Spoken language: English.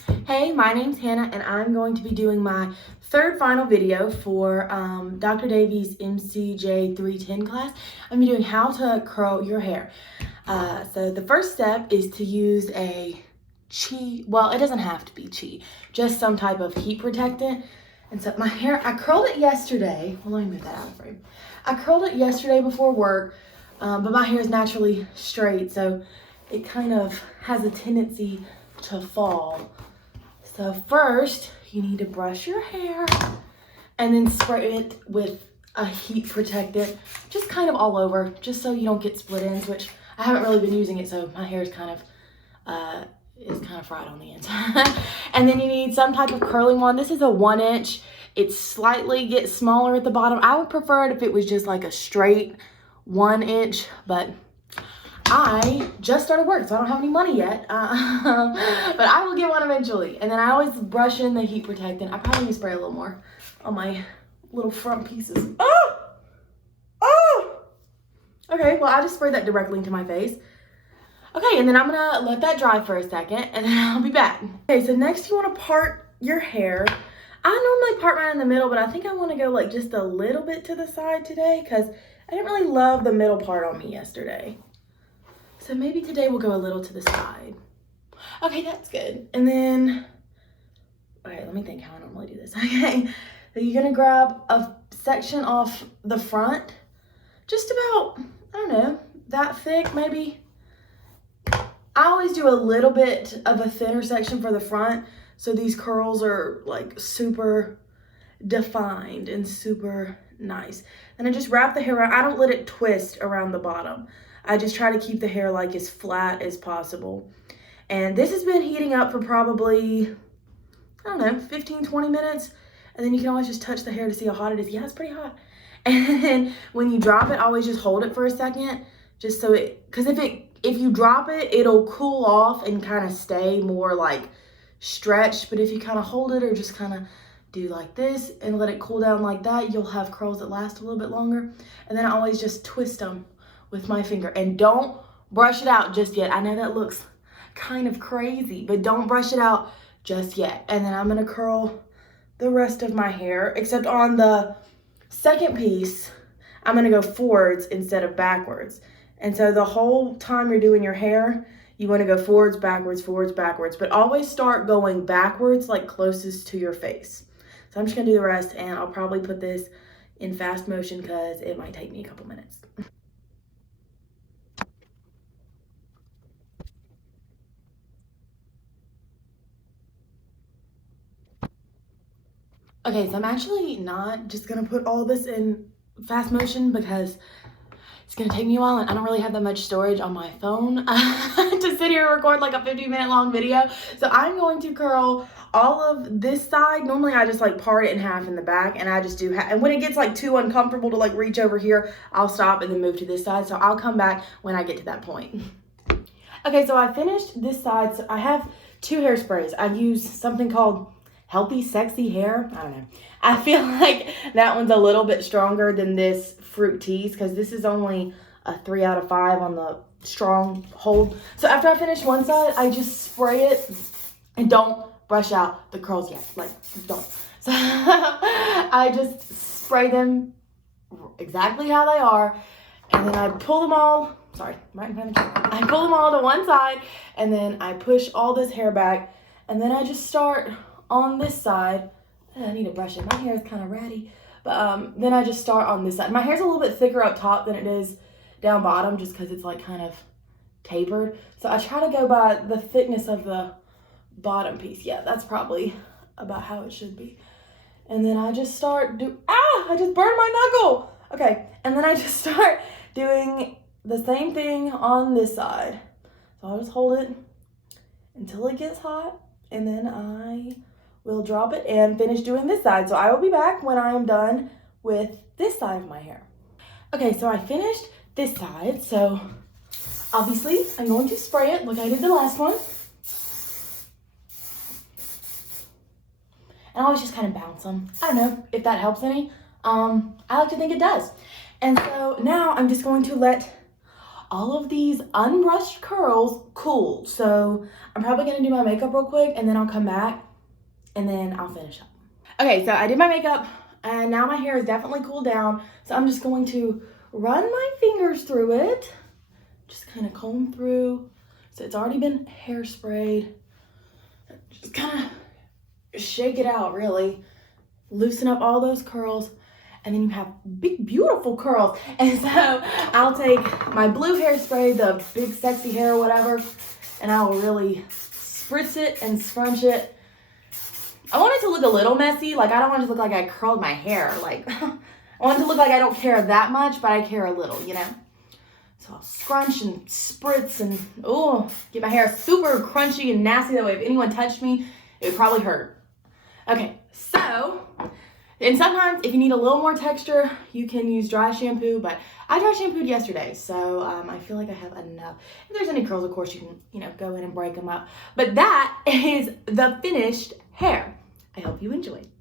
Hey, my name's Hannah and I'm going to be doing my third final video for Dr. Davies MCJ 310 class. I'm going to be doing how to curl your hair. So the first step is to use a chi, well, it doesn't have to be chi, just some type of heat protectant. And so my hair, I curled it yesterday. Well, let me move that out of the frame. I curled it yesterday before work, but my hair is naturally straight, so it kind of has a tendency to fall. So first, you need to brush your hair and then spray it with a heat protectant, just kind of all over, just so you don't get split ends, which I haven't really been using it, so my hair is kind of fried on the inside. And then you need some type of curling wand. This is a 1 inch. It slightly gets smaller at the bottom. I would prefer it if it was just like a straight 1 inch, but I just started work, so I don't have any money yet, but I will get one eventually. And then I always brush in the heat protectant. I probably need to spray a little more on my little front pieces. Oh! Oh! Okay, well, I just sprayed that directly into my face. Okay, and then I'm gonna let that dry for a second, and then I'll be back. Okay, so next you wanna part your hair. I normally part mine in the middle, but I think I wanna go like just a little bit to the side today because I didn't really love the middle part on me yesterday. So maybe today we'll go a little to the side. Okay, that's good. And then, okay, let me think how I normally do this. Okay, so you're gonna grab a section off the front, just about, I don't know, that thick maybe. I always do a little bit of a thinner section for the front, so these curls are like super defined and super nice. And I just wrap the hair around. I don't let it twist around the bottom. I just try to keep the hair like as flat as possible. And this has been heating up for probably, I don't know, 15, 20 minutes. And then you can always just touch the hair to see how hot it is. Yeah, it's pretty hot. And then when you drop it, always just hold it for a second, just so it, because if you drop it, it'll cool off and kind of stay more like stretched. But if you kind of hold it or just kind of do like this and let it cool down like that, you'll have curls that last a little bit longer. And then I always just twist them with my finger, and don't brush it out just yet. I know that looks kind of crazy, but don't brush it out just yet. And then I'm gonna curl the rest of my hair, except on the second piece, I'm gonna go forwards instead of backwards. And so the whole time you're doing your hair, you wanna go forwards, backwards, but always start going backwards, like closest to your face. So I'm just gonna do the rest, and I'll probably put this in fast motion because it might take me a couple minutes. Okay, so I'm actually not just gonna put all this in fast motion because it's gonna take me a while and I don't really have that much storage on my phone to sit here and record like a 50-minute long video. So I'm going to curl all of this side. Normally I just like part it in half in the back, and I just do and when it gets like too uncomfortable to like reach over here, I'll stop and then move to this side. So I'll come back when I get to that point. Okay, so I finished this side. So I have 2 hairsprays. I use something called Healthy Sexy Hair. I don't know. I feel like that one's a little bit stronger than this Fruit Teas because this is only a 3 out of 5 on the strong hold. So after I finish one side, I just spray it, and don't brush out the curls yet. Like, don't. So I just spray them exactly how they are, and then I pull them all, sorry, right in front of the camera. I pull them all to one side, and then I push all this hair back, and then I just start on this side. I need to brush it. My hair is kind of ratty. But then I just start on this side. My hair's a little bit thicker up top than it is down bottom just because it's like kind of tapered. So I try to go by the thickness of the bottom piece. Yeah, that's probably about how it should be. And then I just start I just burned my knuckle. Okay, and then I just start doing the same thing on this side. So I'll just hold it until it gets hot, and then I will drop it and finish doing this side. So I will be back when I am done with this side of my hair. Okay, so I finished this side. So obviously I'm going to spray it like I did the last one. And I always just kind of bounce them. I don't know if that helps any. I like to think it does. And so now I'm just going to let all of these unbrushed curls cooled. So I'm probably gonna do my makeup real quick and then I'll come back and then I'll finish up. Okay, so I did my makeup and now my hair is definitely cooled down. So I'm just going to run my fingers through it. Just kind of comb through. So it's already been hairsprayed. Just kind of shake it out, really. Loosen up all those curls. And then you have big, beautiful curls. And so I'll take my blue hairspray, the big sexy hair or whatever, and I will really spritz it and scrunch it. I want it to look a little messy. Like, I don't want it to look like I curled my hair. Like, I want it to look like I don't care that much, but I care a little, you know? So I'll scrunch and spritz and, get my hair super crunchy and nasty. That way, if anyone touched me, it would probably hurt. Okay, so, and sometimes if you need a little more texture, you can use dry shampoo, but I dry shampooed yesterday, so I feel like I have enough. If there's any curls, of course, you can, go in and break them up. But that is the finished hair. I hope you enjoyed.